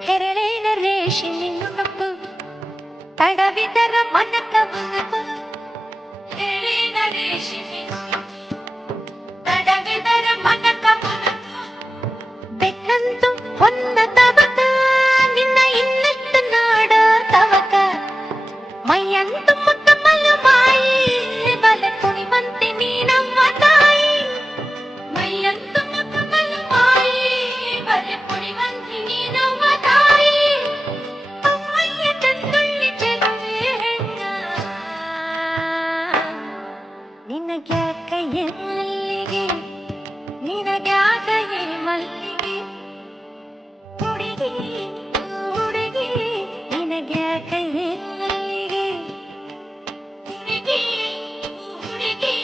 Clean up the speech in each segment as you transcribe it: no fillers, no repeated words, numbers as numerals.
ಹೆರಳಿನ ರೇಷಿನ ಕಪ್ಪು ತಡವಿದರ ಮನಕ ಮನಕು ಹೆರಳಿನ ರೇಷಿನ ತಡವಿದರ ಮನಕ ಮನಕು ಬೆನ್ನಂತು ಹೊನ್ನ ತವಕ ನಿನ್ನ ಇನ್ನಷ್ಟು ನಾಡ ತವಕ ಮೈಯಂತು ಮುತ್ತ ಮಲಮಾಯಿ ಬಲ ಕುಣಿವಂತೆ ನೀನವ್ವ ತಾಯಿ ಮೈಯಂತು ಮುತ್ತ ಮಲಮಾಯಿ ಬಲ ಕುಣಿವಂತೆ ನೀನವ್ವ ತಾಯಿ ಅಮ್ಮಯ್ಯ ತಂದುಳ್ಳಿ ಚೆಲುವೆ ಹೆಣ್ಣ ನಿನಗ್ಯಾಕ ಎಲ್ಲಿಗೆ ನಿನಗ್ಯಾಕ ಈ ಮಲ್ಲಿಗೆ ಹುಡುಗಿ ಹುಡುಗಿ ನಿನಗ್ಯಾಕ ಎಲ್ಲಿಗೆ ಹುಡುಗಿ ಹುಡುಗಿ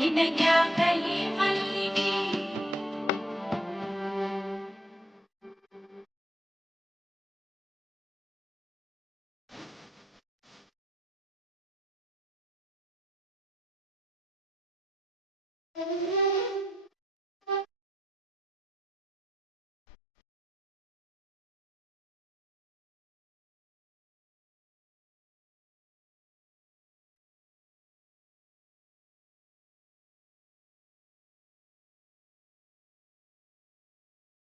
ನಿನಗ್ಯಾಕ ಈ ಮಲ್ಲಿಗೆ